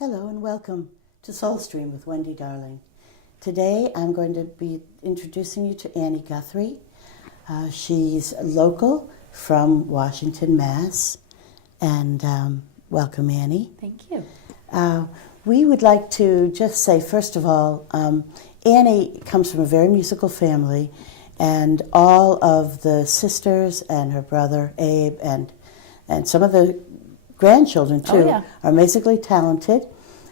Hello and welcome to Soulstream with Wendy Darling. Today I'm going to be introducing you to Annie Guthrie. She's local from Washington, Mass. And welcome, Annie. Thank you. We would like to just say, first of all, Annie comes from a very musical family, and all of the sisters and her brother, Abe, and some of the grandchildren, too, are amazingly talented.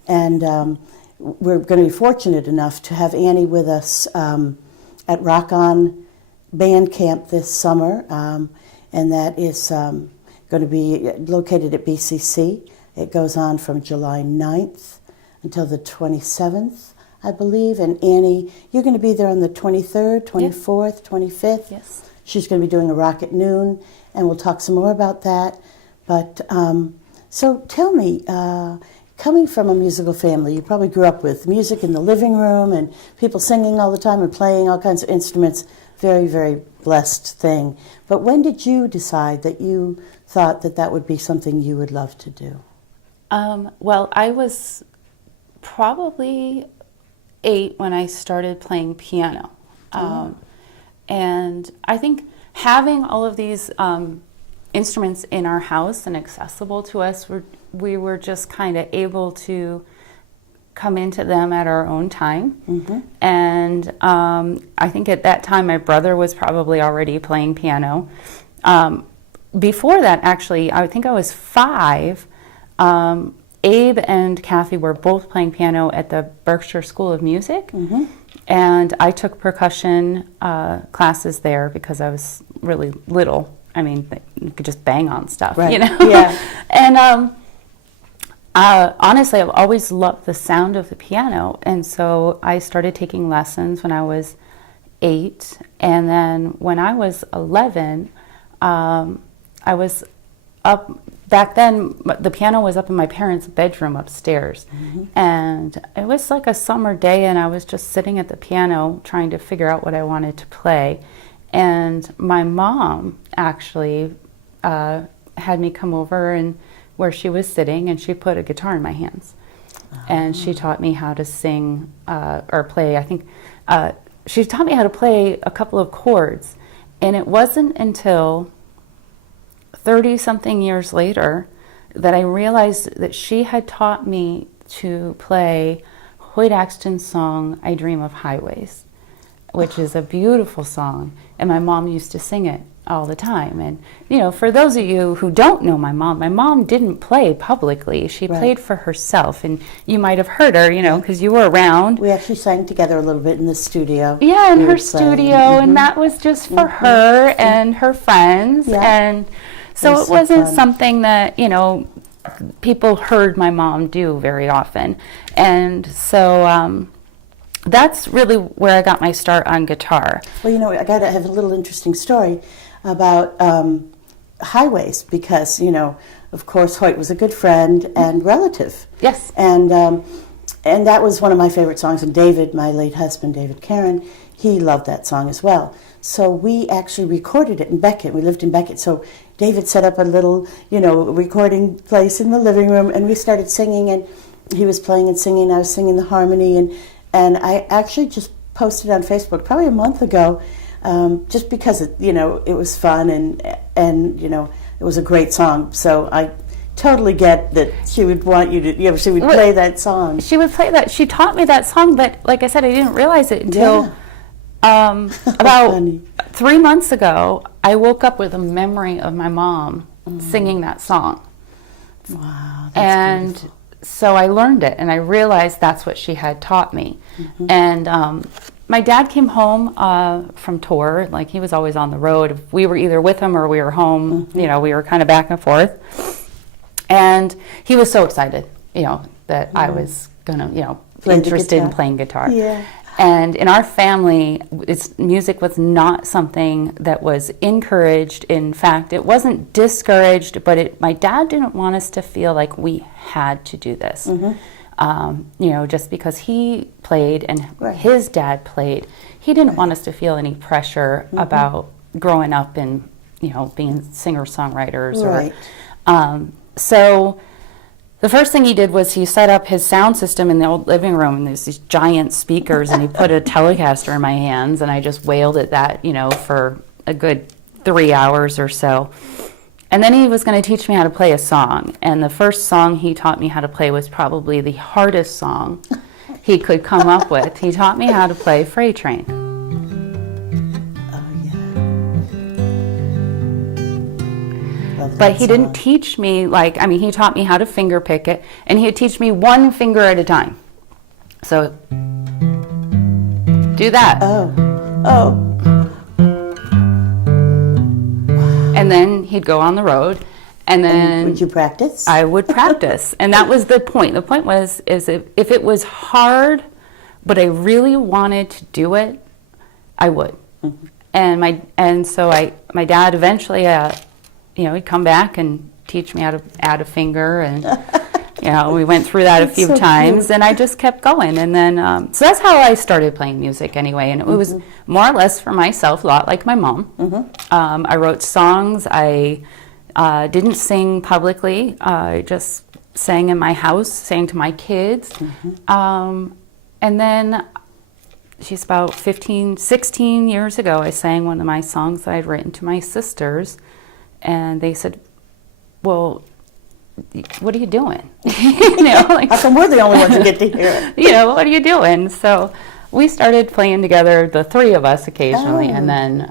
And we're going to be fortunate enough to have Annie with us at Rock On Band Camp this summer, and that is going to be located at BCC. It goes on from July 9th until the 27th, I believe. And Annie, you're going to be there on the 23rd, 24th, 25th. Yes. She's going to be doing a Rock at Noon, and we'll talk some more about that. But so tell me, coming from a musical family, you probably grew up with music in the living room and people singing all the time and playing all kinds of instruments. Very, very blessed thing. But when did you decide that you thought that that would be something you would love to do? Well, I was probably 8 when I started playing piano. And I think having all of these instruments in our house and accessible to us, we were just kind of able to come into them at our own time. Mm-hmm. And I think at that time my brother was probably already playing piano. Before that, actually, I think I was 5. Abe and Kathy were both playing piano at the Berkshire School of Music. Mm-hmm. And I took percussion classes there because I was really little. I mean, you could just bang on stuff, right. You know? Yeah. And honestly, I've always loved the sound of the piano. And so I started taking lessons when I was 8. And then when I was 11, I was up. Back then, the piano was up in my parents' bedroom upstairs. Mm-hmm. And it was like a summer day, and I was just sitting at the piano trying to figure out what I wanted to play. And my mom actually had me come over and where she was sitting, and she put a guitar in my hands. Uh-huh. And she taught me how to sing or play. I think she taught me how to play a couple of chords. And it wasn't until 30-something years later that I realized that she had taught me to play Hoyt Axton's song, I Dream of Highways, which is a beautiful song, and my mom used to sing it all the time. And, you know, for those of you who don't know my mom didn't play publicly. She played for herself, and you might have heard her, you know, because you were around. We actually sang together a little bit in the studio. Yeah, in her studio, and that was just for her and her friends. And so it wasn't something that, you know, people heard my mom do very often. And so that's really where I got my start on guitar. Well, you know, I got to have a little interesting story about highways because, you know, of course, Hoyt was a good friend and relative. Yes. And that was one of my favorite songs. And David, my late husband, David Caron, he loved that song as well. So we actually recorded it in Beckett. We lived in Beckett. So David set up a little, you know, recording place in the living room, and we started singing, and he was playing and singing. I was singing the harmony, and I actually just posted on Facebook probably a month ago, just because it, you know, it was fun and you know, it was a great song. So I totally get that she would want you to, you know, she would play that song. She would play that. She taught me that song, but like I said, I didn't realize it until about 3 months ago. I woke up with a memory of my mom singing that song. Wow, that's beautiful. So I learned it, and I realized that's what she had taught me. Mm-hmm. And my dad came home from tour. Like, he was always on the road. We were either with him or we were home. Mm-hmm. You know, we were kind of back and forth. And he was so excited, you know, that I was going to, you know, interested in playing guitar. Yeah. And in our family, music was not something that was encouraged. In fact, it wasn't discouraged, but my dad didn't want us to feel like we had to do this. Mm-hmm. You know, just because he played and his dad played, he didn't want us to feel any pressure about growing up and, you know, being singer-songwriters. Right. So The first thing he did was he set up his sound system in the old living room, and there's these giant speakers, and he put a Telecaster in my hands, and I just wailed at that, for a good 3 hours or so. And then he was going to teach me how to play a song, and the first song he taught me how to play was probably the hardest song he could come up with. He taught me how to play Freight Train. But he didn't teach me, he taught me how to finger pick it, and he'd teach me one finger at a time. So, do that. Oh. And then he'd go on the road, and then... And would you practice? I would practice, and that was the point. The point was, if it was hard, but I really wanted to do it, I would. Mm-hmm. And so my dad eventually... he'd come back and teach me how to add a finger, and we went through that a few times, cute. And I just kept going. And then, so that's how I started playing music anyway, and it was more or less for myself, a lot like my mom. Mm-hmm. I wrote songs. I didn't sing publicly. I just sang in my house, sang to my kids. Mm-hmm. And then, she's about 16 years ago, I sang one of my songs that I'd written to my sisters. And they said, well, what are you doing? How come we're the only ones who get to hear it? What are you doing? So we started playing together, the three of us occasionally, and then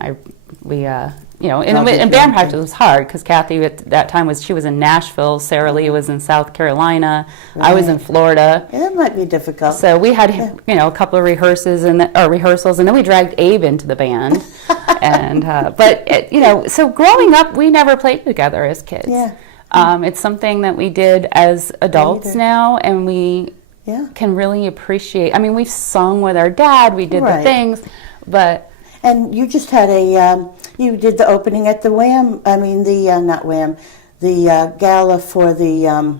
and band practice was hard because Kathy at that time she was in Nashville, Sarah Lee was in South Carolina, I was in Florida. Yeah, that might be difficult. So we had a couple of rehearsals, and then we dragged Abe into the band. And so growing up, we never played together as kids. Yeah. It's something that we did as adults now, and we can really appreciate. I mean, we've sung with our dad, we did the things, but... And you just had you did the opening at the Wham, not Wham, the gala for the,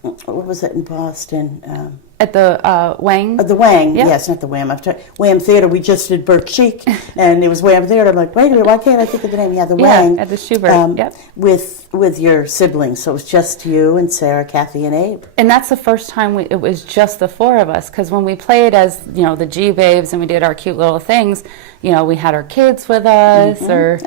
what was it in Boston? At the Wang? The Wang, yeah. Yes, not the Wham. Wham Theater, we just did Burt Chic, and it was Wham Theater. I'm like, wait a minute, why can't I think of the name? Yeah, the Wang. At the Schubert, yep. With your siblings, so it was just you and Sarah, Kathy, and Abe. And that's the first time it was just the four of us, because when we played as, the G-Babes and we did our cute little things, we had our kids with us, or,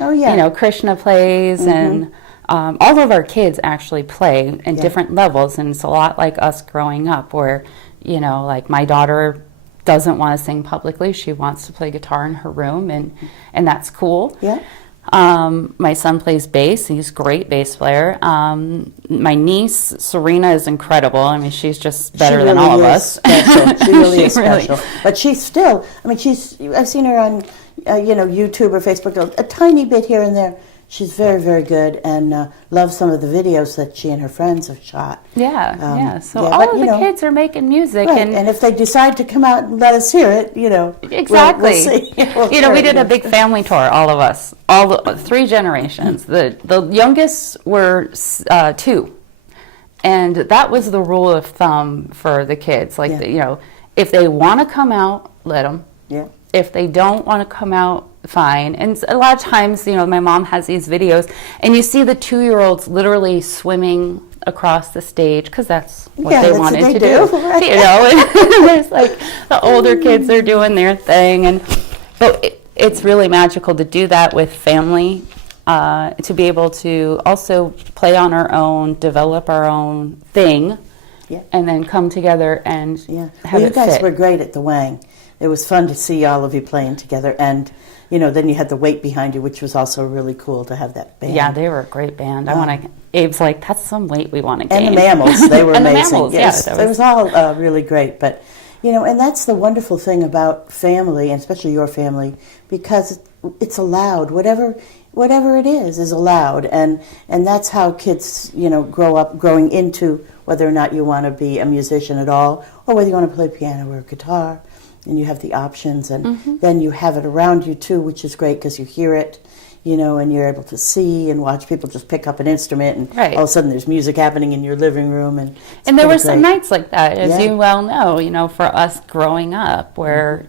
Krishna plays, and... all of our kids actually play in different levels, and it's a lot like us growing up where, like my daughter doesn't want to sing publicly. She wants to play guitar in her room, and that's cool. Yeah. My son plays bass. He's a great bass player. My niece, Serena, is incredible. I mean, she's just better than all of us. Special. She really is special. But she's still, I've seen her on, YouTube or Facebook, a tiny bit here and there. She's very, very good, and loves some of the videos that she and her friends have shot. So all of the kids are making music, and if they decide to come out and let us hear it, exactly. We'll see. We did a big family tour, all of us, all the three generations. The youngest were 2, and that was the rule of thumb for the kids. If they want to come out, let them. Yeah. If they don't want to come out, fine. And a lot of times, my mom has these videos, and you see the 2-year-olds literally swimming across the stage because that's what they wanted to do. Right. And there's like the older kids are doing their thing, but it's really magical to do that with family, to be able to also play on our own, develop our own thing, and then come together and have you guys were great at the Wang. It was fun to see all of you playing together, and then you had the weight behind you, which was also really cool to have that band. Yeah, they were a great band. Abe's like, that's some weight we want to gain. And the Mammals, they were and amazing. The Mammals, yes, it was all really great. But and that's the wonderful thing about family, and especially your family, because it's allowed. Whatever it is allowed, and that's how kids grow up, growing into whether or not you want to be a musician at all, or whether you want to play piano or guitar. And you have the options, and then you have it around you too, which is great because you hear it, and you're able to see and watch people just pick up an instrument, and all of a sudden there's music happening in your living room, and there were some nights like that, as you well know, for us growing up, where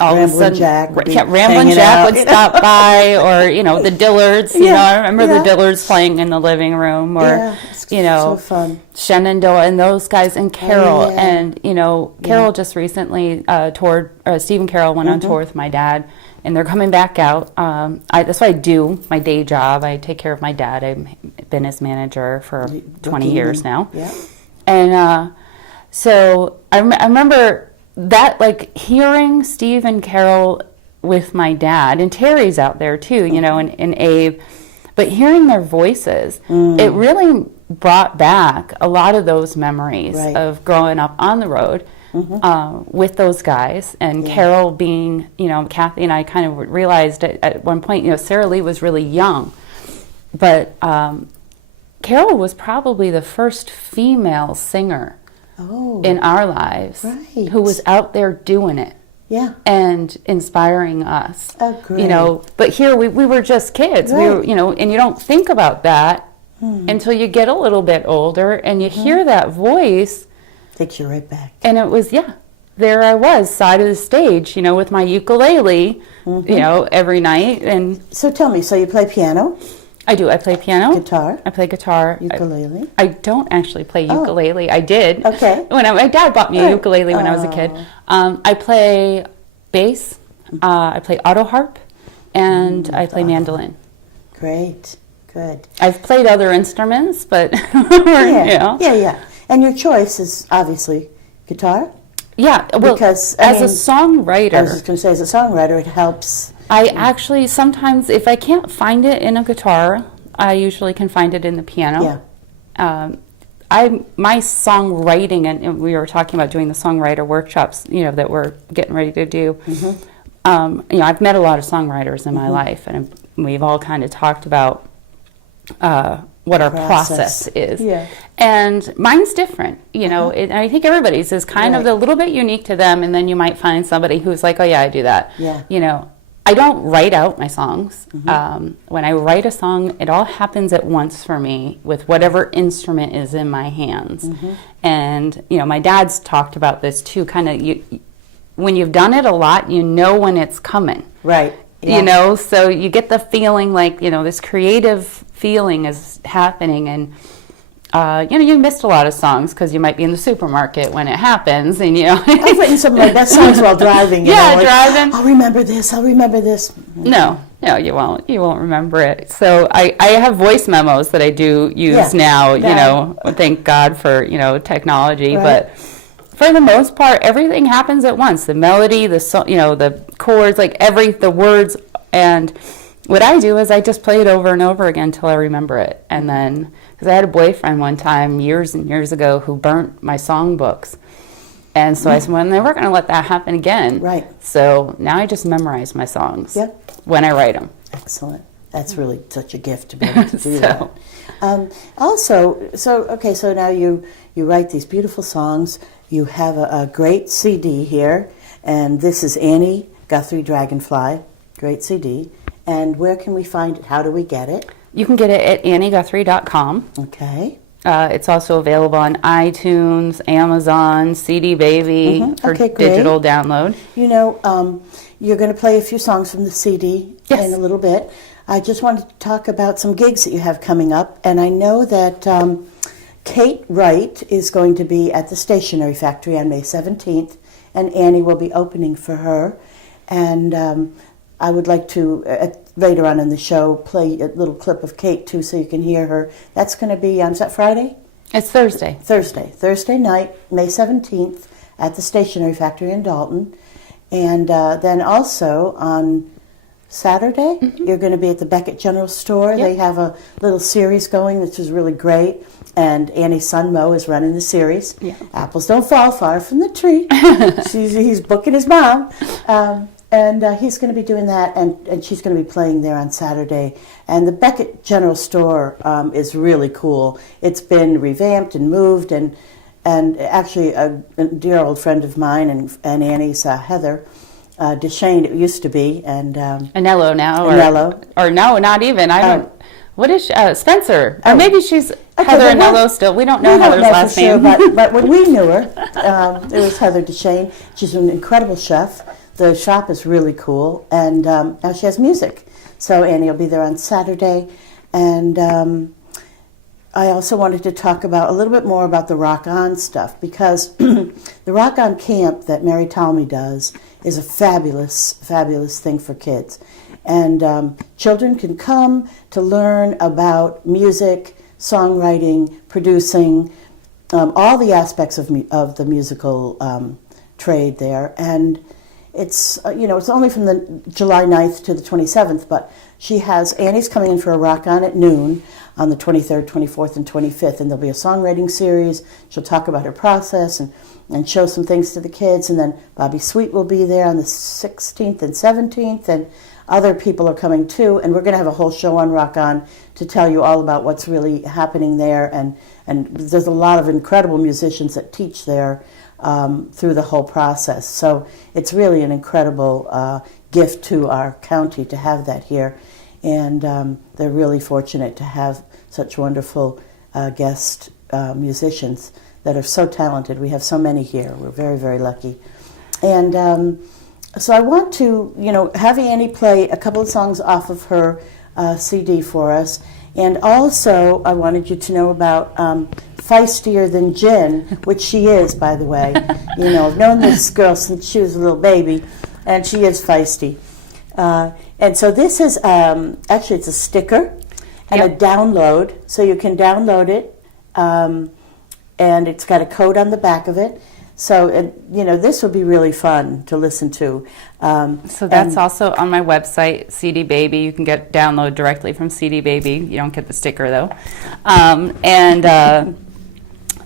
all of a Ramblin' sudden, Jack would be Ramblin' hanging Jack out. would stop by, or the Dillards. I remember yeah. the Dillards playing in the living room, or it's so fun. Shenandoah and those guys, and Carol. yeah. And Carol just recently toured. Steve and Carol went on tour with my dad, and they're coming back out. That's what I do. My day job. I take care of my dad. I've been his manager for 20 years now. Yeah. And so I remember that, like, hearing Steve and Carol with my dad, and Terry's out there too, and Abe, but hearing their voices, it really brought back a lot of those memories of growing up on the road with those guys, and Carol being, Kathy and I kind of realized at one point, Sarah Lee was really young, but Carol was probably the first female singer in our lives who was out there doing it and inspiring us. Oh, great. But here we were just kids. We were, and you don't think about that until you get a little bit older and you hear that voice. Takes you right back. And it was, there I was, side of the stage, with my ukulele, every night. And so tell me, so you play piano? I do. I play piano. Guitar? I play guitar. Ukulele? I don't actually play ukulele. I did. Okay. My dad bought me a ukulele when I was a kid. I play bass. I play auto harp, and I play mandolin. Great. Good. I've played other instruments, but Yeah. And your choice is obviously guitar? Yeah. Well, because as a songwriter, I was just going to say, as a songwriter, it helps. I actually sometimes, if I can't find it in a guitar, I usually can find it in the piano. Yeah. My songwriting, and we were talking about doing the songwriter workshops, that we're getting ready to do. I've met a lot of songwriters in my life, and we've all kind of talked about what our process is. Yeah. And mine's different, and I think everybody's is kind of a little bit unique to them, and then you might find somebody who's like, oh yeah, I do that. Yeah. I don't write out my songs. When I write a song, it all happens at once for me with whatever instrument is in my hands. And, my dad's talked about this too, kind of, when you've done it a lot, when it's coming. Right. Yeah. So you get the feeling like, this creative feeling is happening, and you missed a lot of songs because you might be in the supermarket when it happens, and I've written some of my best songs while driving. Driving. I'll remember this. No, you won't. You won't remember it. So I have voice memos that I do use now. Thank God for technology, but for the most part, everything happens at once. The melody, the chords, the words, and what I do is I just play it over and over again until I remember it. And then, because I had a boyfriend one time years and years ago who burnt my songbooks. And so I said, well, I'm never going to let that happen again. Right. So now I just memorize my songs when I write them. Excellent. That's really such a gift to be able to do that. So now you write these beautiful songs. You have a great CD here. And this is Annie Guthrie Dragonfly. Great CD. And where can we find it? How do we get it? You can get it at AnnieGuthrie.com. Okay. It's also available on iTunes, Amazon, CD Baby for digital download. You're going to play a few songs from the CD in a little bit. I just wanted to talk about some gigs that you have coming up. And I know that Kate Wright is going to be at the Stationery Factory on May 17th, and Annie will be opening for her. And I would like to, later on in the show, play a little clip of Kate, too, so you can hear her. That's going to be, is that Friday? It's Thursday. Thursday night, May 17th, at the Stationery Factory in Dalton. And then also on Saturday, you're going to be at the Beckett General Store. They have a little series going, which is really great. And Annie's son, Mo, is running the series. Apples don't fall far from the tree. He's booking his mom. And he's going to be doing that, and she's going to be playing there on Saturday. And the Beckett General Store is really cool. It's been revamped and moved, and actually a dear old friend of mine and Annie's, Heather Deshane, it used to be, and Anello now, or no, not even. I don't. What is Spencer? Or maybe she's Heather Anello still. We don't know Heather's last name. But when we knew her, it was Heather Deshane. She's an incredible chef. the shop is really cool, and now she has music. So Annie will be there on Saturday, and I also wanted to talk about a little bit more about the Rock On stuff, because the Rock On camp that Mary Talmy does is a fabulous, fabulous thing for kids. And children can come to learn about music, songwriting, producing, all the aspects of the musical trade there. And it's, it's only from the July 9th to the 27th, but Annie's coming in for a Rock On at noon on the 23rd, 24th, and 25th, and there'll be a songwriting series. She'll talk about her process and show some things to the kids, and then Bobby Sweet will be there on the 16th and 17th, and other people are coming too, and we're going to have a whole show on Rock On to tell you all about what's really happening there, and there's a lot of incredible musicians that teach there through the whole process. So it's really an incredible gift to our county to have that here. And they're really fortunate to have such wonderful guest musicians that are so talented. We have so many here. We're very, very lucky. And so I want to, have Annie play a couple of songs off of her CD for us. And also, I wanted you to know about Feistier Than Gin, which she is, by the way. I've known this girl since she was a little baby, and she is feisty. And so this is, actually it's a sticker and a download, so you can download it, and it's got a code on the back of it. So, this would be really fun to listen to. So that's also on my website, CD Baby. You can download directly from CD Baby. You don't get the sticker, though. And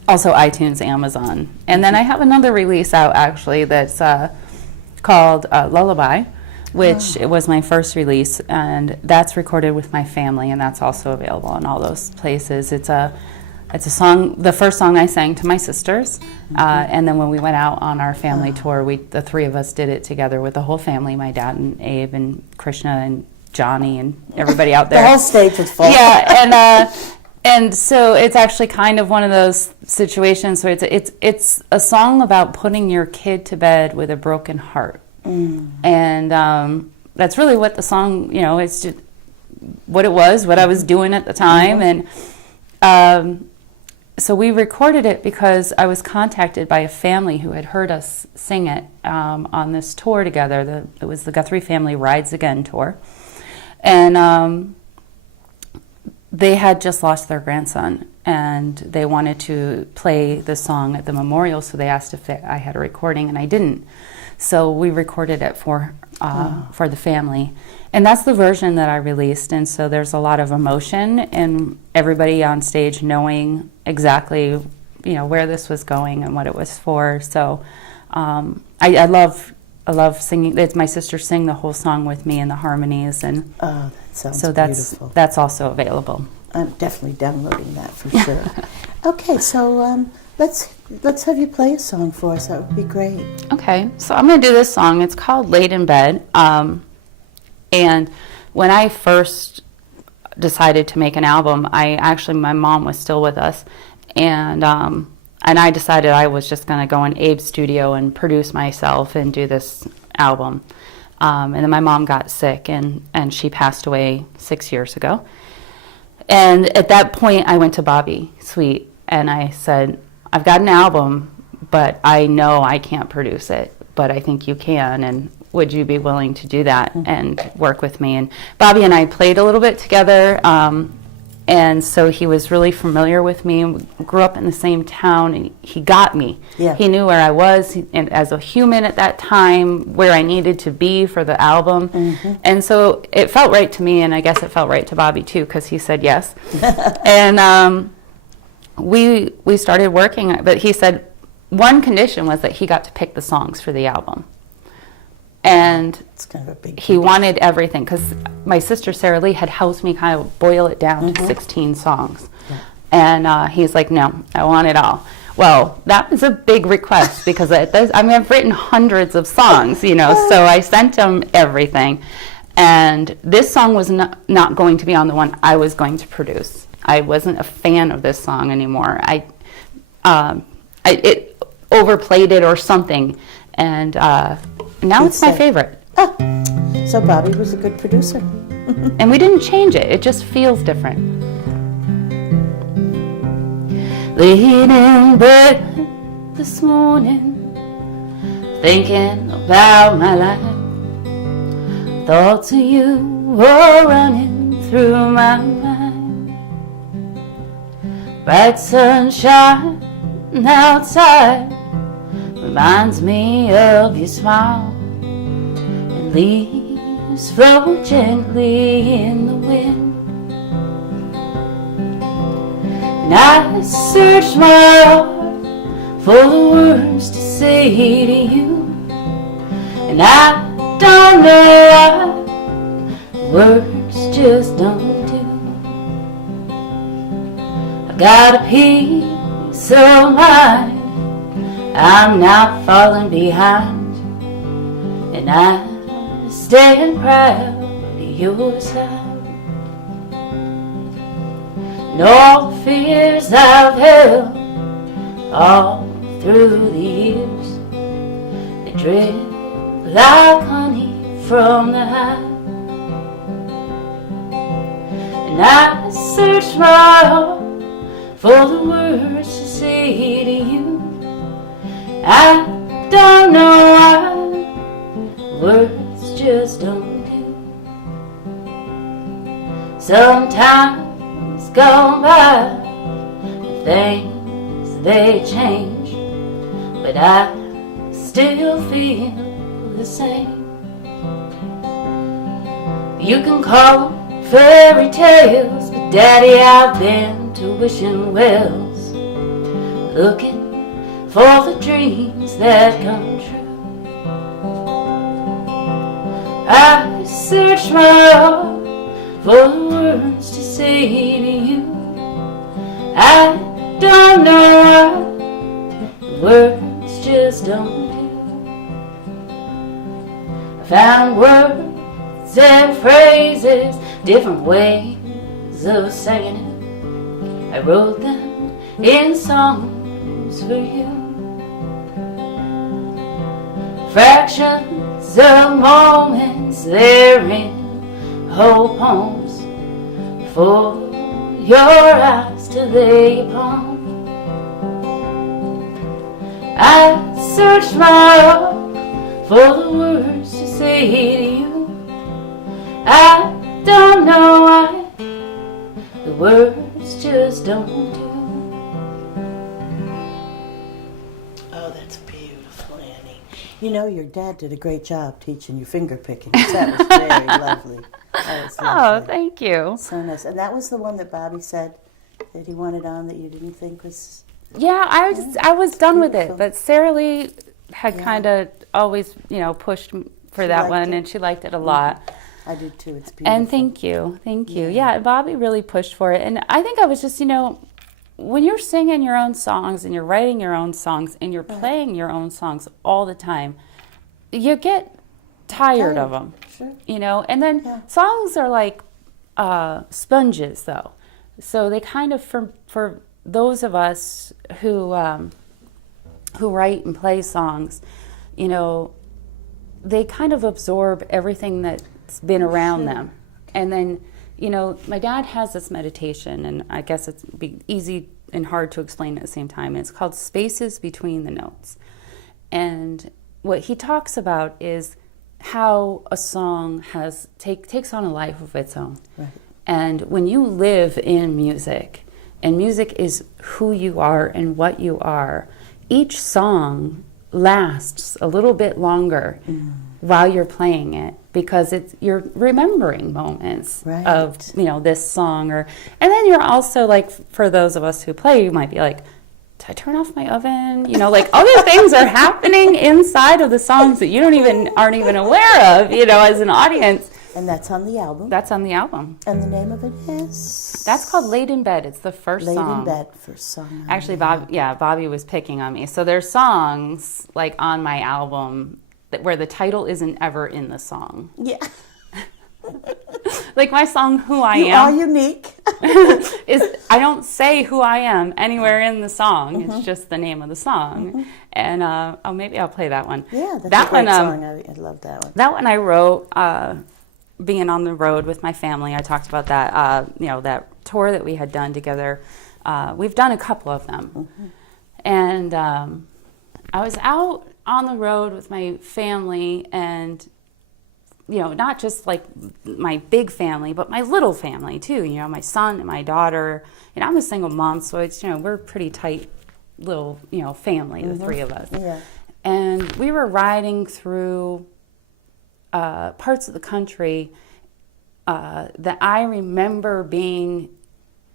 also iTunes, Amazon. And then I have another release out, actually, that's called Lullaby, which it was my first release, and that's recorded with my family, and that's also available in all those places. It's a song, the first song I sang to my sisters, and then when we went out on our family tour, the three of us did it together with the whole family, my dad and Abe and Krishna and Johnny and everybody out there. The whole stage was full. Yeah, and so it's actually kind of one of those situations where it's a song about putting your kid to bed with a broken heart. And that's really what the song, it's just what it was, what I was doing at the time. And so we recorded it because I was contacted by a family who had heard us sing it on this tour together. It was the Guthrie Family Rides Again tour. And they had just lost their grandson, and they wanted to play the song at the memorial, so they asked if I had a recording, and I didn't. So we recorded it for the family. And that's the version that I released. And so there's a lot of emotion and everybody on stage knowing exactly, where this was going and what it was for. So I love singing. It's my sister sing the whole song with me in the harmonies. And that sounds so beautiful. That's also available. I'm definitely downloading that for sure. Okay, so let's have you play a song for us. That would be great. Okay, so I'm going to do this song. It's called Late in Bed. And when I first decided to make an album, my mom was still with us, and I decided I was just going to go in Abe's studio and produce myself and do this album. And then my mom got sick, and she passed away 6 years ago. And at that point, I went to Bobby Sweet, and I said, I've got an album, but I know I can't produce it, but I think you can, and would you be willing to do that and work with me? And Bobby and I played a little bit together, and so he was really familiar with me. We grew up in the same town, and he got me. Yeah. He knew where I was and as a human at that time, where I needed to be for the album. And so it felt right to me, and I guess it felt right to Bobby too, because he said yes. And we started working, but he said one condition was that he got to pick the songs for the album. And It's kind of a big he wanted everything, because my sister Sarah Lee had helped me kind of boil it down to 16 songs. Yeah. And he's like, no, I want it all. Well, that was a big request, because I've written hundreds of songs, so I sent him everything. And this song was not going to be on the one I was going to produce. I wasn't a fan of this song anymore. It overplayed it or something. And Now You'd it's my say. favorite. Ah, so Bobby was a good producer. And we didn't change it. It just feels different. Laying in bed this morning, thinking about my life. Thoughts of you were running through my mind. Bright sunshine outside reminds me of your smile. And leaves flow gently in the wind. And I search my heart for the words to say to you. And I don't know why words just don't do. I've got a peace of mind. I'm not falling behind. And I stand proud of your side. And all the fears I've held all through the years, they drip like honey from the hive. And I search my heart for the words to say to you. I don't know why words just don't do. Sometimes gone by, things they change, but I still feel the same. You can call them fairy tales, but Daddy, I've been to wishing wells, looking for the dreams that come true. I search my heart for the words to say to you. I don't know why words just don't do. I found words and phrases, different ways of saying it. I wrote them in songs for you. Fractions of moments, they're in whole poems for your eyes to lay upon. I search my heart for the words to say to you. I don't know why the words just don't do. Oh, that's beautiful, Annie. You know, your dad did a great job teaching you finger picking. That was very lovely. That was lovely. Oh, thank you. So nice. And that was the one that Bobby said that he wanted on that you didn't think was... Yeah, I was done with Beautiful. it, but Sarah Lee had Yeah. kind of always, pushed for She that liked one, it. and she liked it a lot. I did too. It's beautiful. And thank you. Yeah, Bobby really pushed for it, and I think I was just, when you're singing your own songs and you're writing your own songs and you're playing your own songs all the time, you get tired of them. Sure. And then songs are like sponges, though. So they kind of, for those of us who write and play songs, they kind of absorb everything that's been around them. And then, my dad has this meditation, and I guess it's easy and hard to explain at the same time. It's called Spaces Between the Notes. And what he talks about is how a song takes on a life of its own. Right. And when you live in music, and music is who you are and what you are, each song lasts a little bit longer while you're playing it, because you're remembering moments of this song, and then you're also like, for those of us who play, you might be like, did I turn off my oven? Like other things are happening inside of the songs that you aren't even aware of, as an audience. And that's on the album. That's on the album. And the name of it is? That's called Laid in Bed. It's the first song. Laid in Bed, first song. Actually, Bobby was picking on me. So there's songs like on my album where the title isn't ever in the song. Yeah. Like my song "Who I You Am." are unique. I don't say who I am anywhere in the song. It's just the name of the song. And maybe I'll play that one. Yeah, that's that a great one, song. I love that one. That one I wrote being on the road with my family. I talked about that, that tour that we had done together. We've done a couple of them. And I was out on the road with my family, and not just like my big family, but my little family too. My son and my daughter. I'm a single mom, so it's we're a pretty tight little family, the three of us. Yeah. And we were riding through parts of the country that I remember being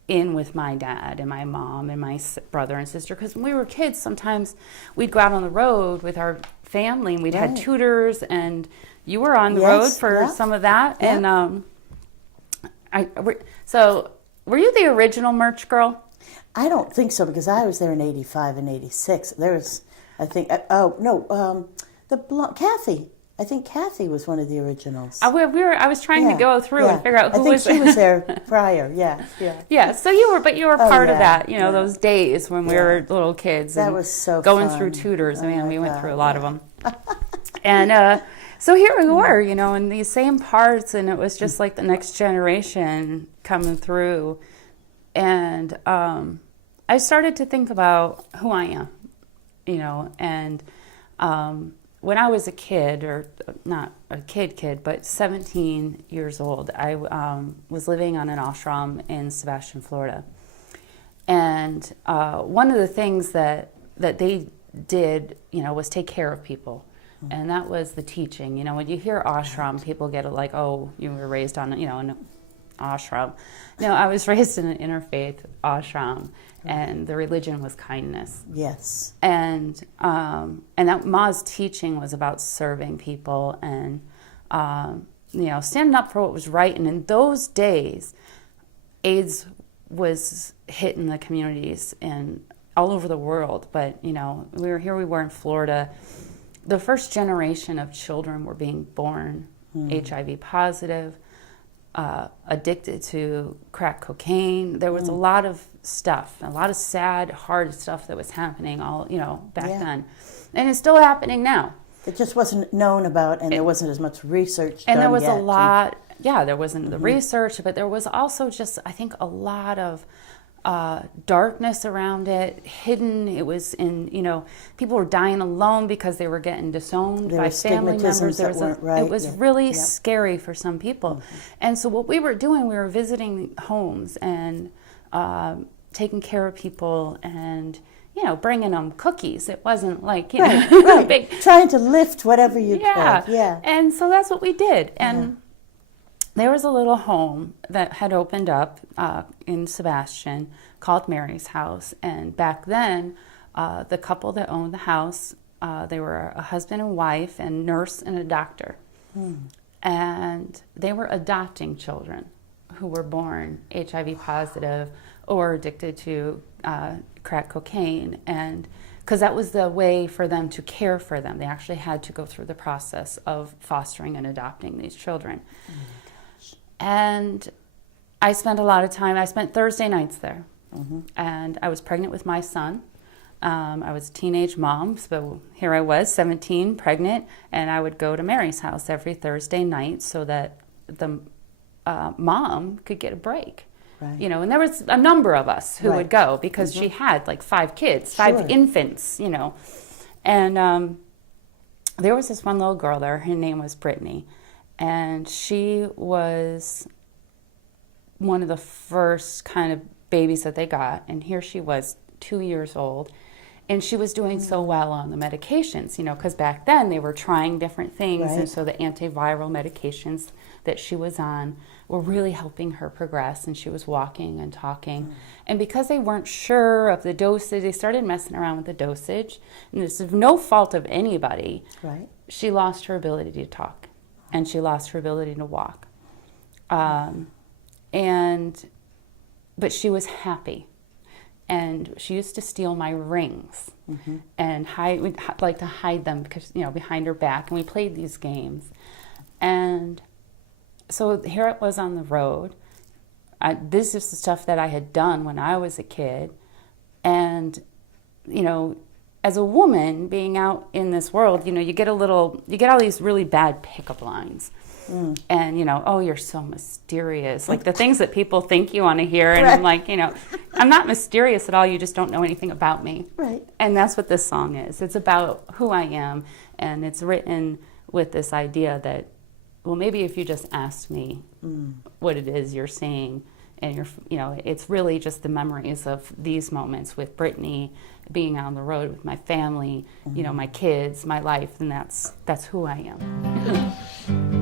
in with my dad and my mom and my brother and sister, because when we were kids, sometimes we'd go out on the road with our family, and we'd had tutors, and you were on the road for some of that. Yeah. And so were you the original merch girl? I don't think so, because I was there in 85 and 86. There was, I think, Kathy. I think Kathy was one of the originals. I was trying to go through and figure out who was. I think she was there prior. Yeah. Yeah. So you were part of that. Those days when we were little kids. That and was so going fun. through tutors. We went through a lot of them. And so here we were, in these same parts, and it was just like the next generation coming through, and I started to think about who I am, and. When I was a kid, or not a kid, but 17 years old, I was living on an ashram in Sebastian, Florida. And one of the things that they did, was take care of people. And that was the teaching. When you hear ashram, people get it like, oh, you were raised on, an ashram. No, I was raised in an interfaith ashram. And the religion was kindness. Yes. And that Ma's teaching was about serving people and, standing up for what was right. And in those days, AIDS was hitting the communities and all over the world. But, we were in Florida. The first generation of children were being born HIV positive, addicted to crack cocaine. There was a lot of stuff, a lot of sad, hard stuff that was happening back then. And it's still happening now. It just wasn't known about, and there wasn't as much research done And there was yet. a lot, there wasn't the research, but there was also just, I think, a lot of darkness around it, hidden. It was in, people were dying alone because they were getting disowned by family members. That weren't right. It was really scary for some people. And so what we were doing, we were visiting homes and taking care of people and, bringing them cookies. It wasn't like, big. Trying to lift whatever you could. Yeah. And so that's what we did. And there was a little home that had opened up in Sebastian called Mary's House. And back then, the couple that owned the house, they were a husband and wife and nurse and a doctor. And they were adopting children who were born HIV positive or addicted to crack cocaine. And because that was the way for them to care for them. They actually had to go through the process of fostering and adopting these children. And I spent a lot of time, I spent Thursday nights there. And I was pregnant with my son. I was a teenage mom, so here I was, 17, pregnant, and I would go to Mary's house every Thursday night so that the mom could get a break. Right. And there was a number of us who would go because she had like 5 kids, 5 infants, And there was this one little girl there, her name was Brittany. And she was one of the first kind of babies that they got. And here she was, 2 years old. And she was doing so well on the medications, because back then they were trying different things. Right. And so the antiviral medications that she was on were really helping her progress. And she was walking and talking. And because they weren't sure of the dosage, they started messing around with the dosage. And this is no fault of anybody. Right. She lost her ability to talk. And she lost her ability to walk. But she was happy. And she used to steal my rings and we'd like to hide them because, behind her back. And we played these games. And so here it was on the road. this is the stuff that I had done when I was a kid. And, you know, as a woman being out in this world, you know, you get all these really bad pickup lines. And, you know, oh, you're so mysterious. Like the things that people think you want to hear. And I'm like, you know, I'm not mysterious at all. You just don't know anything about me. Right. And that's what this song is. It's about who I am. And it's written with this idea that, well, maybe if you just asked me what it is you're seeing, and you know, it's really just the memories of these moments with Brittany, being on the road with my family, you know, my kids, my life, and that's who I am.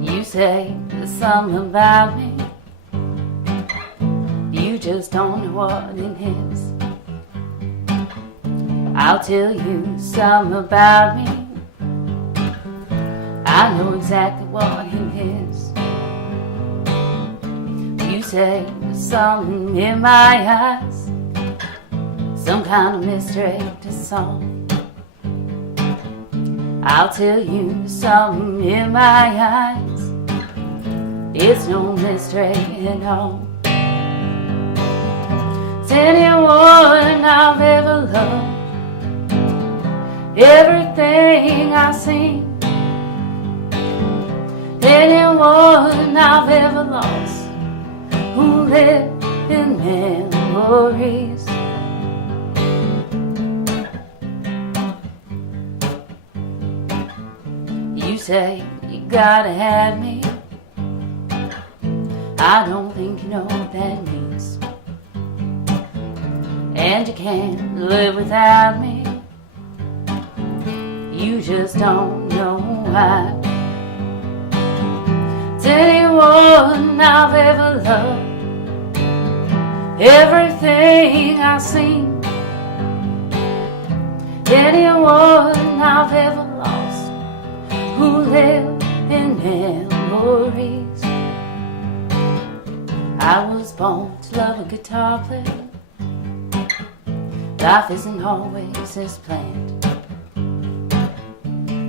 You say there's something about me, you just don't know what it is. I'll tell you something about me, I know exactly what it is. You say there's something in my eyes, some kind of mystery to solve. I'll tell you something in my eyes, it's no mystery at all. It's anyone I've ever loved, everything I've seen, anyone I've ever lost, who live in memories. You say you gotta have me, I don't think you know what that means. And you can't live without me, you just don't know why. It's anyone I've ever loved, everything I've seen, anyone I've ever lost, who live in memories. I was born to love a guitar player, life isn't always as planned.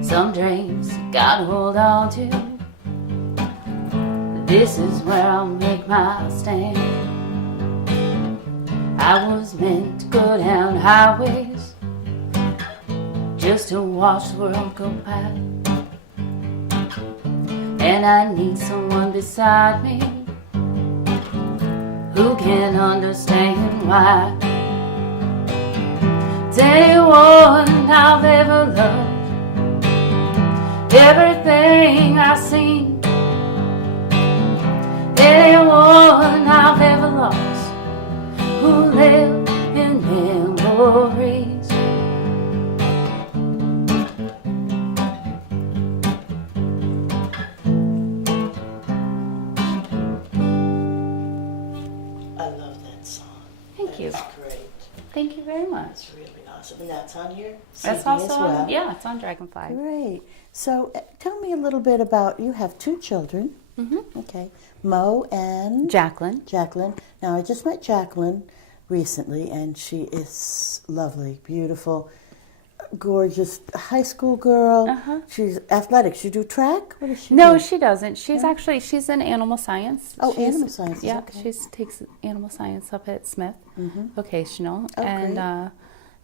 Some dreams you gotta hold on to, this is where I'll make my stand. I was meant to go down highways just to watch the world go by. And I need someone beside me who can understand why. It's anyone I've ever loved, everything I've seen, anyone I've ever lost, who live in memories. I love that song. Thank you. That's great. Thank you very much. That's really awesome. And that's on your That's CD also as well. yeah, it's on Dragonfly. Great. So tell me a little bit about, you have two children. Mm-hmm. Okay. Mo and Jacqueline. Jacqueline. Now, I just met Jacqueline recently, and she is lovely, beautiful, gorgeous high school girl. Uh-huh. She's athletic. She do track? What does she No, do? she doesn't. She's she's in animal science. Oh, She's- animal science. Yeah, Okay. she takes animal science up at Smith, vocational, Oh, and great.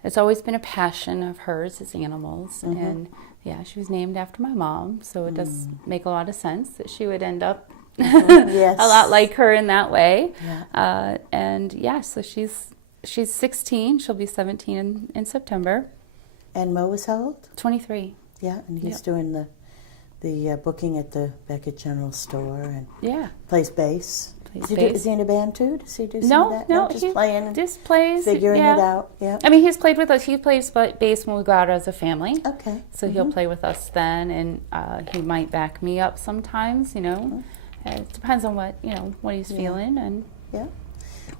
it's always been a passion of hers is animals. And yeah, she was named after my mom, so it does make a lot of sense that she would end up Yes. a lot like her in that way. Yeah. And yeah, so she's 16. She'll be 17 in September. And Mo is how old? 23. Yeah, and he's Yep. doing the booking at the Beckett General Store and Yeah. plays bass. Plays Is he, bass. is he in a band too? Does he do some No, of that? no, Just he playing and just plays, figuring yeah. it out. Yeah. I mean, he's played with us. He plays bass when we go out as a family. Okay. So he'll play with us then, and he might back me up sometimes. You know, it depends on what he's feeling. And Yeah.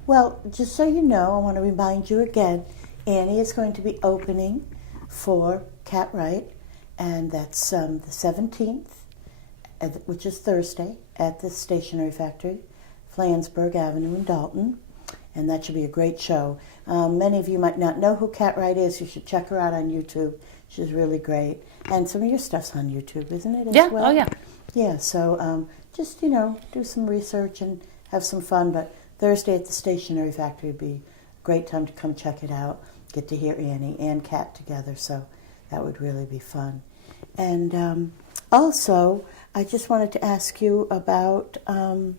Well, just so you know, I want to remind you again, Annie is going to be opening for Cat Wright, and that's the 17th, which is Thursday, at the Stationery Factory, Flansburgh Avenue in Dalton, and that should be a great show. Many of you might not know who Cat Wright is. You should check her out on YouTube. She's really great. And some of your stuff's on YouTube, isn't it, as Yeah. well? Oh, yeah. Yeah, so just, do some research and have some fun. But Thursday at the Stationery Factory would be a great time to come check it out. Get to hear Annie and Kat together, so that would really be fun. And also, I just wanted to ask you about, I've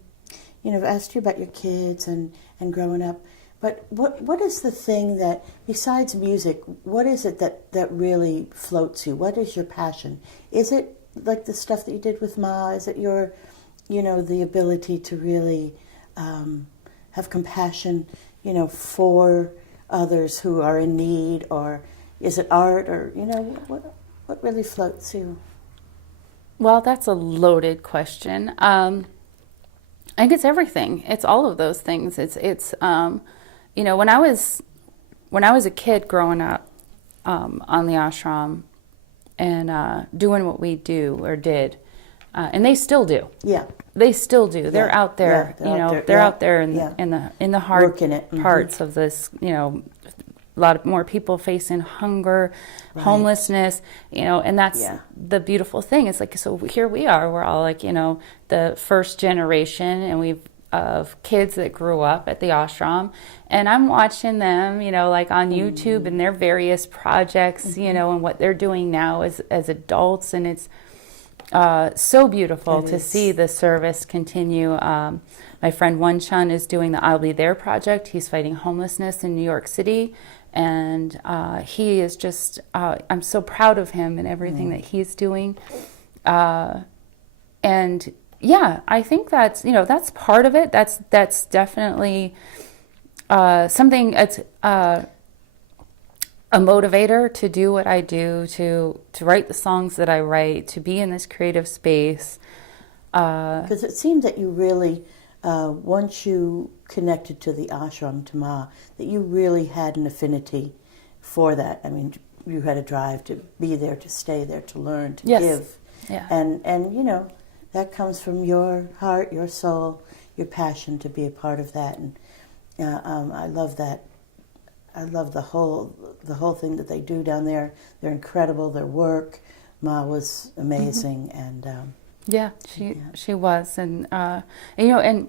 asked you about your kids and growing up, but what is the thing that, besides music, what is it that really floats you? What is your passion? Is it like the stuff that you did with Ma? Is it your, the ability to really have compassion, for others who are in need, or is it art, or what really floats you? Well, that's a loaded question. I think it's everything. It's all of those things. It's when I was a kid growing up on the ashram and doing what we do or did, and they still do. Yeah. They still do. They're out there. Yeah, they're out there yeah. in the hard Working it. Mm-hmm. parts of this. A lot of more people facing hunger, Right. homelessness. And that's the beautiful thing. It's like, so here we are. We're all like the first generation, and we've of kids that grew up at the ashram, and I'm watching them, like on YouTube and their various projects, and what they're doing now as adults, and it's so beautiful to see the service continue. My friend One Chun is doing the I'll Be There project. He's fighting homelessness in New York City, and he is just, I'm so proud of him and everything that he's doing. And yeah, I think that's, that's part of it. That's definitely something that's a motivator to do what I do, to write the songs that I write, to be in this creative space. Because it seemed that you really, once you connected to the ashram, to Ma, that you really had an affinity for that. I mean, you had a drive to be there, to stay there, to learn, to give. Yeah. And that comes from your heart, your soul, your passion to be a part of that. And I love that. I love the whole thing that they do down there. They're incredible. Their work. Ma was amazing, and she was, and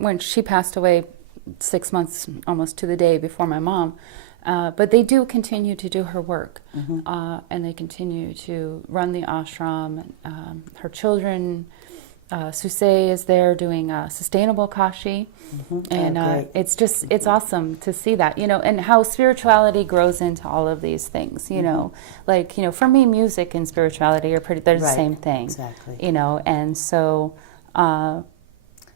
when she passed away 6 months almost to the day before my mom, but they do continue to do her work, and they continue to run the ashram. Her children. Susei is there doing sustainable kashi, and it's awesome to see that, and how spirituality grows into all of these things, for me, music and spirituality they're the same thing, exactly. And so I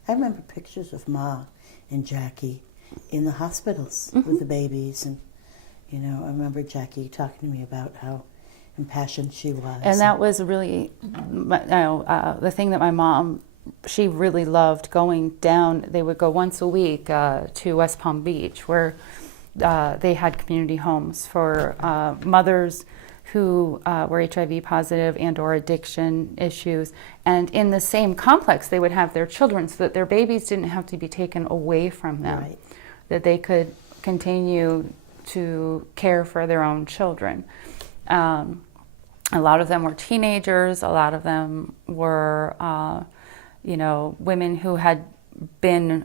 remember pictures of Ma and Jackie in the hospitals with the babies, and I remember Jackie talking to me about how impassioned she was. And that was really, the thing that my mom, she really loved going down. They would go once a week to West Palm Beach, where they had community homes for mothers who were HIV positive and or addiction issues. And in the same complex, they would have their children so that their babies didn't have to be taken away from them, that they could continue to care for their own children. A lot of them were teenagers. A lot of them were, women who had been,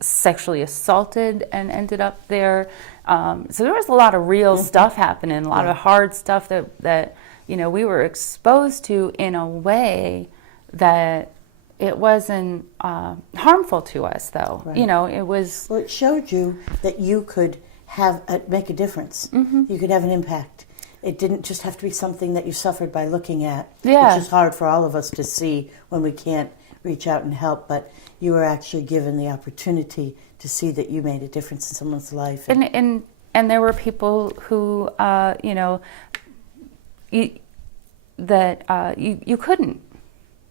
sexually assaulted and ended up there. So there was a lot of real stuff happening, a lot of hard stuff that we were exposed to in a way that it wasn't harmful to us, though. Right. It was. Well, it showed you that you could make a difference. You could have an impact. It didn't just have to be something that you suffered by looking at, which is hard for all of us to see when we can't reach out and help, but you were actually given the opportunity to see that you made a difference in someone's life. And there were people who, you couldn't.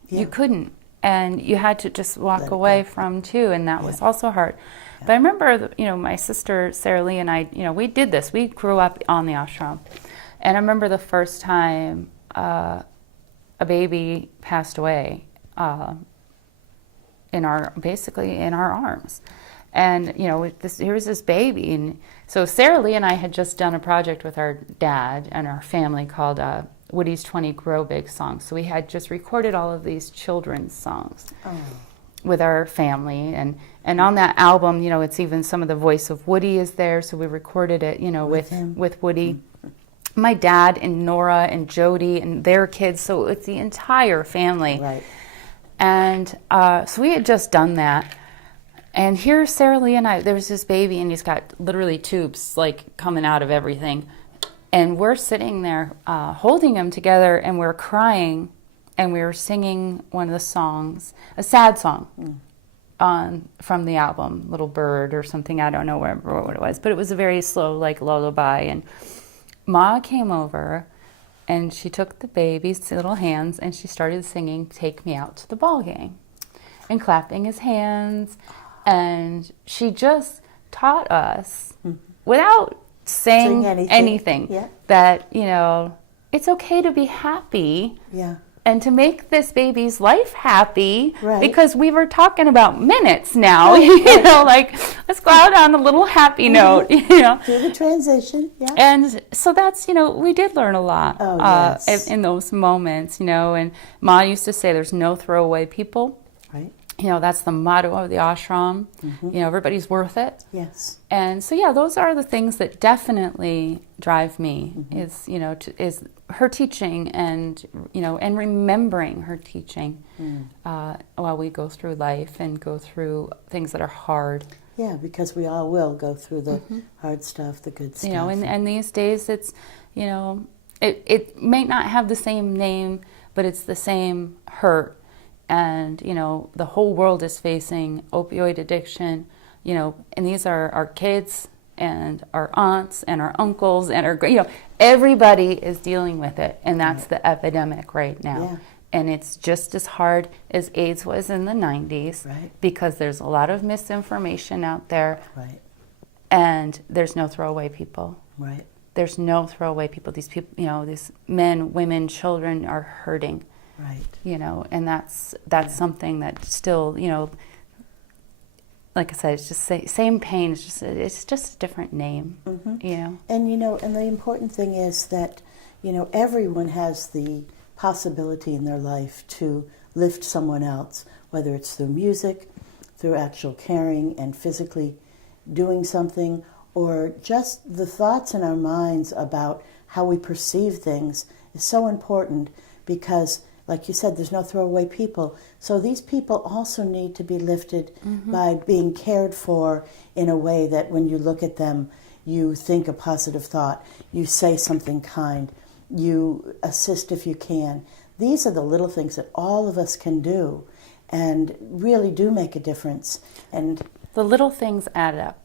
Yeah. You couldn't. And you had to just walk away from, too, and that was also hard. Yeah. But I remember, my sister, Sarah Lee, and I, we did this. We grew up on the ashram. And I remember the first time a baby passed away in our arms. And, you know, here was this baby. And so Sarah Lee and I had just done a project with our dad and our family called Woody's 20 Grow Big Songs. So we had just recorded all of these children's songs with our family. And on that album, you know, it's even some of the voice of Woody is there. So we recorded it, you know, with Woody. My dad and Nora and Jody and their kids. So it's the entire family. Right. And so we had just done that. And here Sarah Lee and I, there was this baby and he's got literally tubes like coming out of everything. And we're sitting there holding him together and we're crying and we were singing one of the songs, a sad song from the album, Little Bird or something, I don't know what it was, but it was a very slow like lullaby. And Ma came over and she took the baby's little hands and she started singing Take Me Out to the Ball Game and clapping his hands. And she just taught us without saying anything that, you know, it's okay to be happy and to make this baby's life happy because we were talking about minutes now, you know, like let's go out on a little happy note, you know. Do the transition, And so that's, you know, we did learn a lot in those moments, you know, and Ma used to say there's no throwaway people. Right. You know, that's the motto of the ashram. You know, everybody's worth it. Yes. And so, yeah, those are the things that definitely drive me is, you know, is her teaching and, you know, and remembering her teaching while we go through life and go through things that are hard. Yeah, because we all will go through the hard stuff, the good stuff. You know, and these days it's, you know, it may not have the same name, but it's the same hurt. And, you know, the whole world is facing opioid addiction, you know, and these are our kids and our aunts and our uncles and our, you know, everybody is dealing with it. And that's the epidemic right now. Yeah. And it's just as hard as AIDS was in the 90s because there's a lot of misinformation out there. Right. And there's no throwaway people. Right. There's no throwaway people. These people, you know, these men, women, children are hurting. Right. You know, and that's something that still, you know, like I said, it's just same pain. It's just a different name. You know. And you know, and the important thing is that, you know, everyone has the possibility in their life to lift someone else, whether it's through music, through actual caring and physically doing something, or just the thoughts in our minds about how we perceive things is so important because, like you said, there's no throwaway people. So these people also need to be lifted by being cared for in a way that when you look at them, you think a positive thought, you say something kind, you assist if you can. These are the little things that all of us can do and really do make a difference. And the little things add up.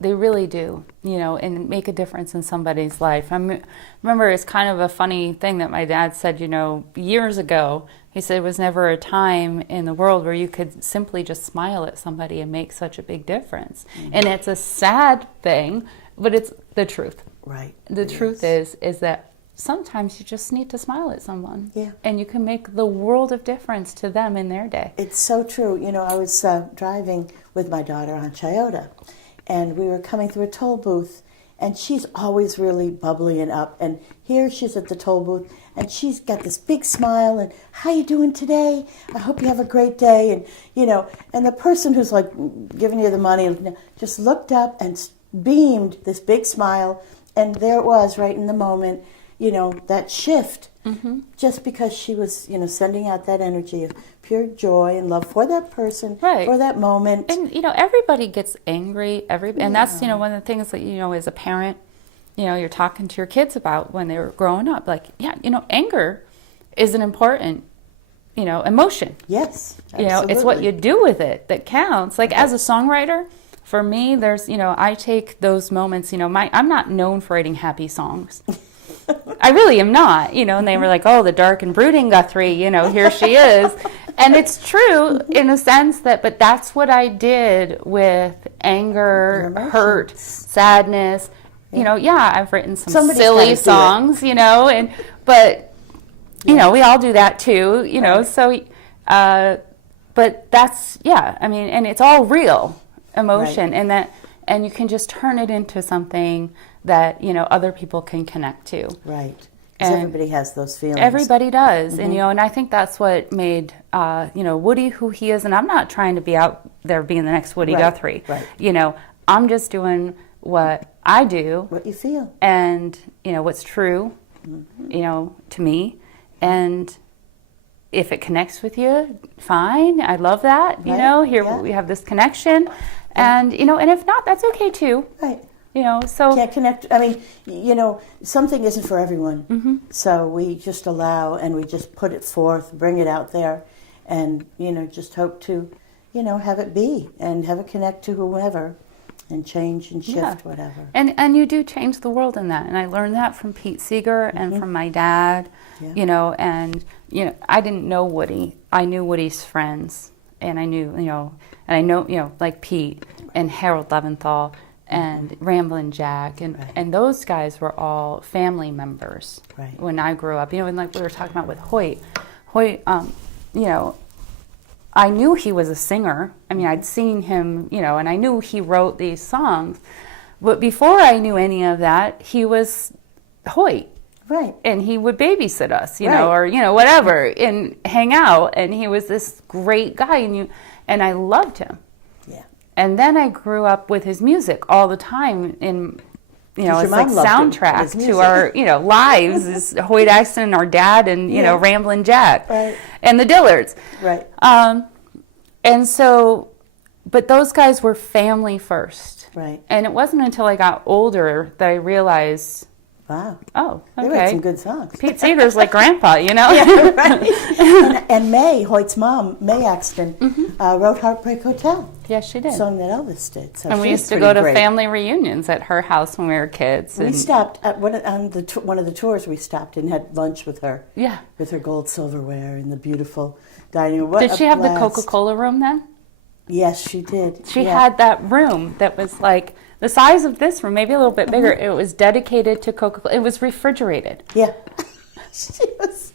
They really do, you know, and make a difference in somebody's life. Remember, it's kind of a funny thing that my dad said, you know, years ago. He said it was never a time in the world where you could simply just smile at somebody and make such a big difference. And it's a sad thing, but it's the truth. Right. The truth is that sometimes you just need to smile at someone. Yeah. And you can make the world of difference to them in their day. It's so true. You know, I was driving with my daughter on Toyota, and we were coming through a toll booth, and she's always really bubbly and up. And here she's at the toll booth, and she's got this big smile, and how you doing today? I hope you have a great day. And, you know, and the person who's like giving you the money just looked up and beamed this big smile, and there it was right in the moment, you know, that shift. Just because she was, you know, sending out that energy of pure joy and love for that person, for that moment. And, you know, everybody gets angry, and that's, you know, one of the things that, you know, as a parent, you know, you're talking to your kids about when they were growing up. Like, yeah, you know, anger is an important, you know, emotion. Yes, absolutely. You know, it's what you do with it that counts. Like, as a songwriter, for me, there's, you know, I take those moments, you know, I'm not known for writing happy songs. I really am not, you know, and they were like, oh, the dark and brooding Guthrie, you know, here she is. And it's true in a sense that, but that's what I did with anger, hurt, sadness. You know, yeah, I've written some silly songs, you know, but, you know, we all do that too, you know, so, but that's, yeah, I mean, and it's all real. emotion, and you can just turn it into something that, you know, other people can connect to. Right. Because everybody has those feelings. Everybody does. And, you know, and I think that's what made, you know, Woody who he is. And I'm not trying to be out there being the next Woody Guthrie. Right. You know, I'm just doing what I do. What you feel. And, you know, what's true, you know, to me. And if it connects with you, fine. I love that. You know, here we have this connection. And, you know, and if not, that's okay too. Right. You know, so... Can't connect. I mean, you know, something isn't for everyone. So we just allow and we just put it forth, bring it out there, and, you know, just hope to, you know, have it be and have it connect to whoever and change and shift whatever. And you do change the world in that. And I learned that from Pete Seeger and from my dad, you know, and, you know, I didn't know Woody. I knew Woody's friends. And I knew, you know, and I know, you know, like Pete and Harold Leventhal and Ramblin' Jack, and those guys were all family members when I grew up. You know, and like we were talking about with Hoyt, you know, I knew he was a singer. I mean, I'd seen him, you know, and I knew he wrote these songs. But before I knew any of that, he was Hoyt. Right. And he would babysit us, you know, or, you know, whatever, and hang out. And he was this great guy, and I loved him. And then I grew up with his music all the time in, you know, it's like soundtrack to our, you know, lives is Hoyt Axton and our dad and, you know, Ramblin' Jack and the Dillards. Right. And so, but those guys were family first. Right. And it wasn't until I got older that I realized, wow. Oh, okay. They wrote some good songs. Pete Seeger's like grandpa, you know? and May, Hoyt's mom, May Axton, wrote Heartbreak Hotel. Yes, she did. A song that Elvis did. So and we used to go to family reunions at her house when we were kids. We stopped at one of the tours. We stopped and had lunch with her. Yeah, with her gold silverware in the beautiful dining room. Did she have the Coca-Cola room then? Yes, she did. She had that room that was like the size of this room, maybe a little bit bigger. It was dedicated to Coca-Cola. It was refrigerated. Yeah. She was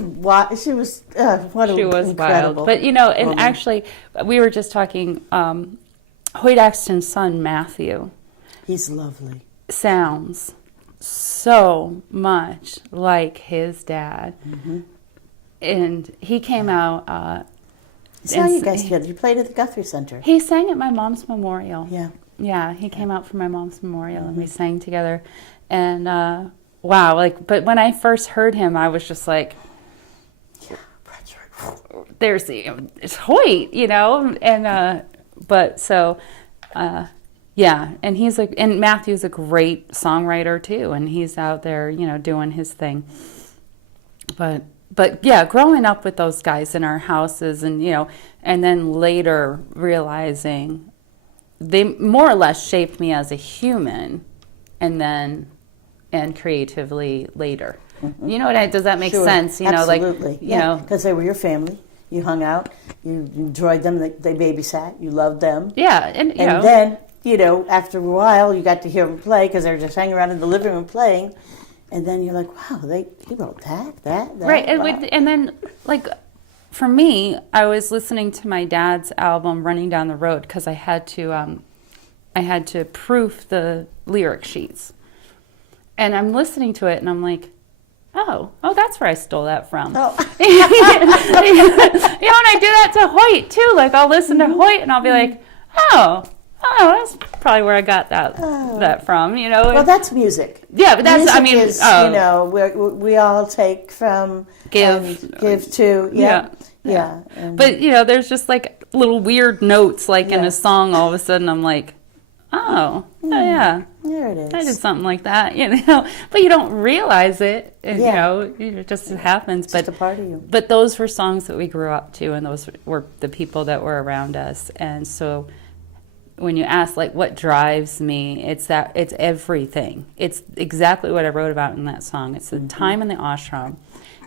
wild. She was incredible wild. But, you know, and actually, we were just talking, Hoyt Axton's son, Matthew. He's lovely. Sounds so much like his dad. And he came out... saw you guys together. You played at the Guthrie Center. He sang at my mom's memorial. Yeah. Yeah, he came out for my mom's memorial, and we sang together. And, wow, like, but when I first heard him, I was just like, it's Hoyt, you know? And, but so, yeah, and he's like, and Matthew's a great songwriter too, and he's out there, you know, doing his thing. But yeah, growing up with those guys in our houses and, you know, and then later realizing they more or less shaped me as a human and creatively later. You know what does that make sense? You know, absolutely. Like, you know. Because they were your family. You hung out, you enjoyed them, they babysat, you loved them. Yeah. And then, you know, after a while, you got to hear them play because they were just hanging around in the living room playing. And then you're like, wow, he wrote that. Right, wow. and then, like, for me, I was listening to my dad's album, Running Down the Road, because I had to proof the lyric sheets. And I'm listening to it, and I'm like, oh, that's where I stole that from. Oh. You know, and I do that to Hoyt, too. Like, I'll listen to Hoyt, and I'll be like, oh, that's probably where I got that from, you know. Well, that's music. Yeah, but that's, music I mean, is, you know, we all take from give to, yeah. But, you know, there's just like little weird notes, like in a song, all of a sudden I'm like, oh yeah. There it is. I did something like that, you know. But you don't realize it, and, you know, it just happens. It's just a part of you. But those were songs that we grew up to, and those were the people that were around us. And so when you ask, like, what drives me, it's everything. It's exactly what I wrote about in that song. It's the time in the ashram.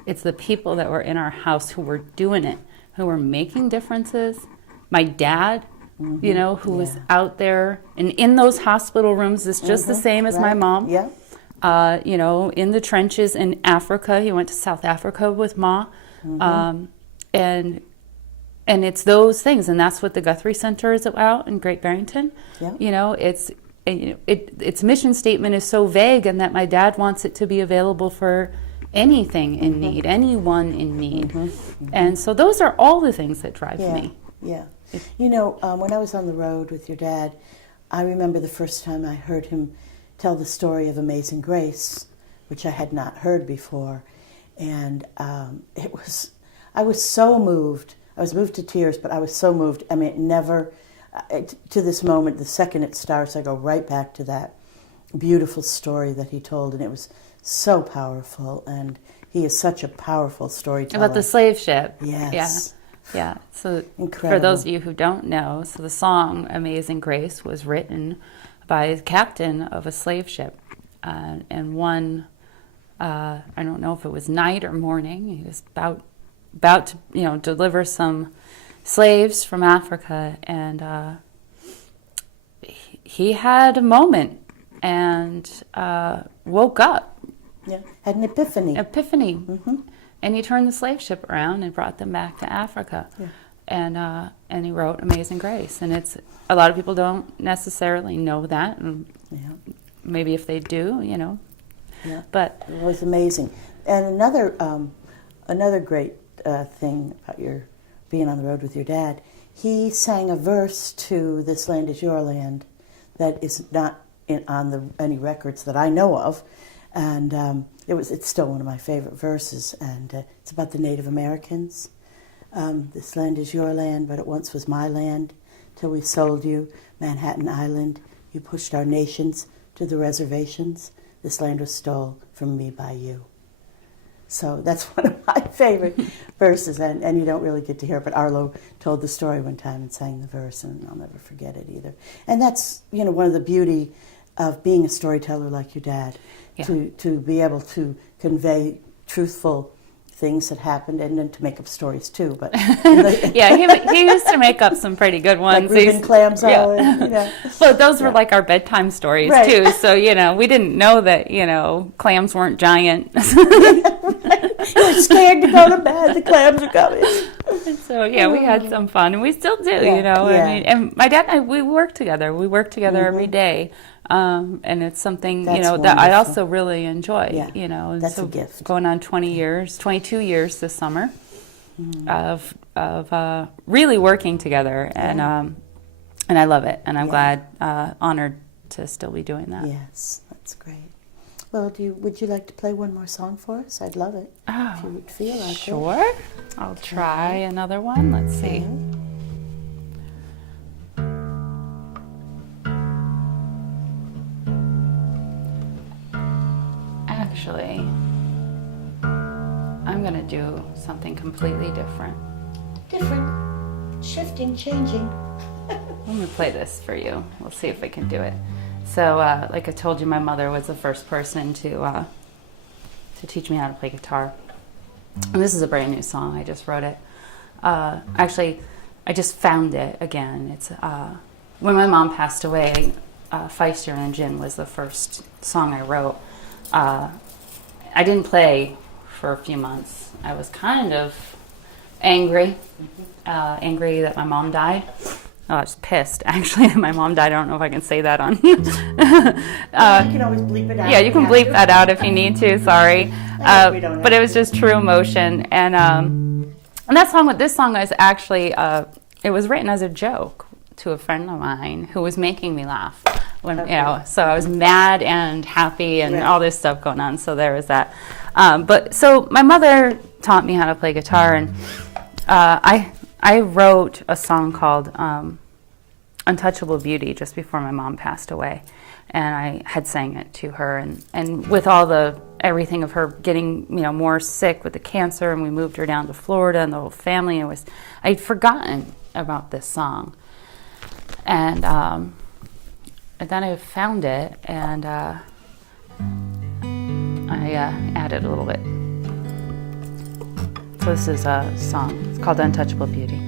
It's the people that were in our house who were doing it, who were making differences. My dad, you know, who was out there and in those hospital rooms is just the same as my mom. Yeah. You know, in the trenches in Africa. He went to South Africa with Ma. And and it's those things, and that's what the Guthrie Center is about in Great Barrington. Yeah. You know, its mission statement is so vague, and that my dad wants it to be available for anything in need, anyone in need. And so those are all the things that drive me. Yeah. You know, when I was on the road with your dad, I remember the first time I heard him tell the story of Amazing Grace, which I had not heard before. And I was so moved. I was moved to tears, but I was so moved. I mean, it never, to this moment, the second it starts, I go right back to that beautiful story that he told, and it was so powerful, and he is such a powerful storyteller. About the slave ship. Yes. Yeah. So Incredible. for those of you who don't know, so the song Amazing Grace was written by the captain of a slave ship. And one, I don't know if it was night or morning, he was about to, deliver some slaves from Africa, and he had a moment and woke up. Yeah, had an epiphany. And he turned the slave ship around and brought them back to Africa. Yeah. And he wrote Amazing Grace, and it's a lot of people don't necessarily know that, and maybe if they do, but it was amazing. And another great thing about your being on the road with your dad, he sang a verse to "This Land Is Your Land" that is not on any records that I know of, and it's still one of my favorite verses, and it's about the Native Americans. This land is your land, but it once was my land, till we sold you Manhattan Island. You pushed our nations to the reservations. This land was stole from me by you. So that's one of my favorite verses, and you don't really get to hear it, but Arlo told the story one time and sang the verse, and I'll never forget it either. And that's, one of the beauty of being a storyteller like your dad, to be able to convey truthful things that happened, and then to make up stories too. But he used to make up some pretty good ones. Like Reuben Clamso. And, Well, those were like our bedtime stories too. So we didn't know that clams weren't giant. You were scared to go to bed. The clams are coming. So we had some fun, and we still do. I mean, and my dad and I, we work together. We work together every day. And it's something, that I also really enjoy, and that's so a gift. Going on 22 years this summer of really working together, and I love it, and I'm glad, honored to still be doing that. Yes, that's great. Well, would you like to play one more song for us? I'd love it. Oh, if you would feel like sure. it. I'll try another one. Let's see. Actually, I'm going to do something completely different. Different, shifting, changing. Let me play this for you. We'll see if I can do it. So, like I told you, my mother was the first person to teach me how to play guitar. And this is a brand new song. I just wrote it. Actually, I just found it again. It's when my mom passed away, Feister and Gin was the first song I wrote. I didn't play for a few months. I was kind of angry that my mom died. Oh, I was pissed, actually, that my mom died. I don't know if I can say that on. You can always bleep it out. Yeah, you can bleep that out if you need to. Sorry, but it was just true emotion, and this song was actually it was written as a joke to a friend of mine who was making me laugh. So I was mad and happy and all this stuff going on. So there was that. But so my mother taught me how to play guitar, and I wrote a song called Untouchable Beauty just before my mom passed away, and I had sang it to her, and with all everything of her getting more sick with the cancer, and we moved her down to Florida, and the whole family, I'd forgotten about this song, and then I found it, and I added a little bit. So this is a song. It's called Untouchable Beauty.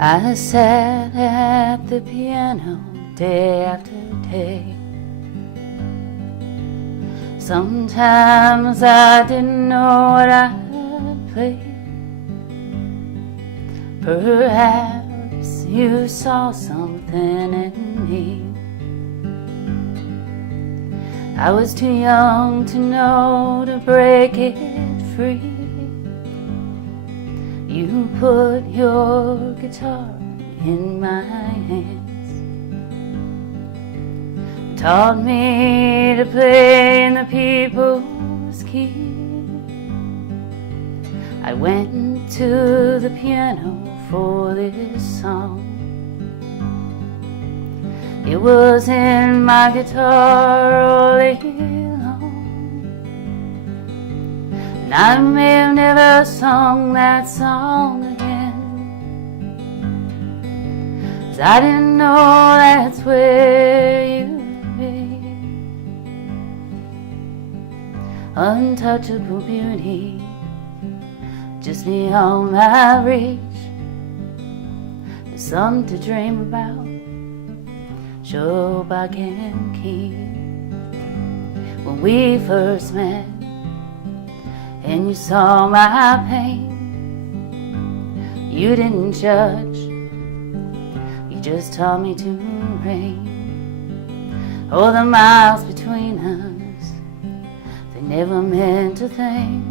I sat at the piano day after day. Sometimes I didn't know what I'd play. Perhaps you saw something in me. I was too young to know to break it free. You put your guitar in my hands, taught me to play in the people's key. I went to the piano for this song. It was in my guitar all day long, and I may have never sung that song again, 'cause I didn't know that's where you'd be. Untouchable beauty, just beyond my reach. There's something to dream about, sure hope I can keep. When we first met and you saw my pain, you didn't judge, you just taught me to rain. Oh, the miles between us, they never meant a thing.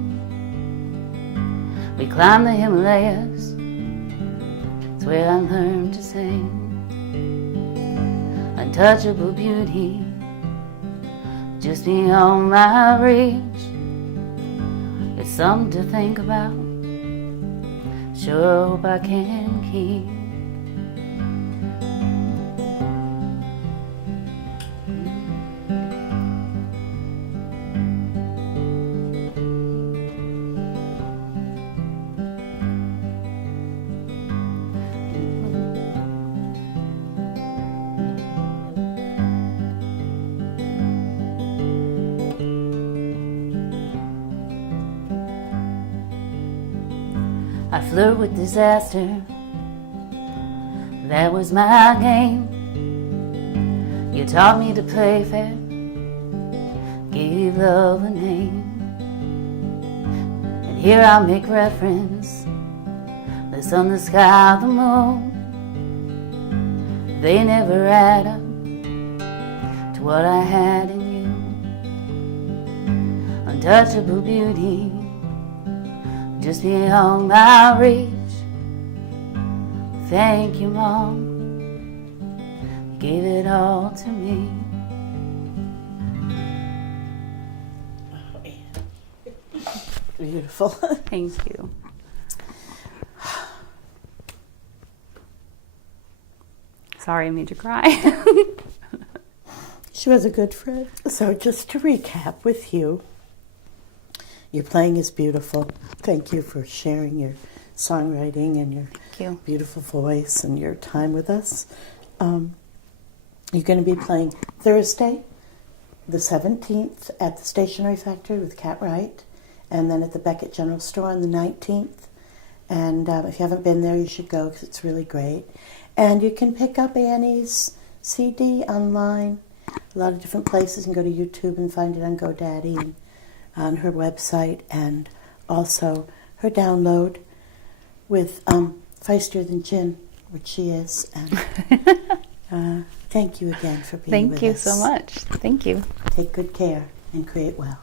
We climbed the Himalayas, it's where I learned to sing. Untouchable beauty, just beyond my reach. It's something to think about, sure hope I can keep. I flirt with disaster, that was my game. You taught me to play fair, gave love a name. And here I make reference, the sun, the sky, the moon, they never add up to what I had in you. Untouchable beauty, just beyond my reach. Thank you, Mom, you gave it all to me. Beautiful. Thank you. Sorry I made you cry. She was a good friend. So just to recap with you, your playing is beautiful. Thank you for sharing your songwriting and your beautiful voice and your time with us. You're going to be playing Thursday, the 17th, at the Stationery Factory with Cat Wright, and then at the Beckett General Store on the 19th. And if you haven't been there, you should go because it's really great. And you can pick up Annie's CD online, a lot of different places. You can go to YouTube and find it on GoDaddy and on her website, and also her download with Feistier Than Gin, which she is. And thank you again for being with us. Thank you so much. Thank you. Take good care and create well.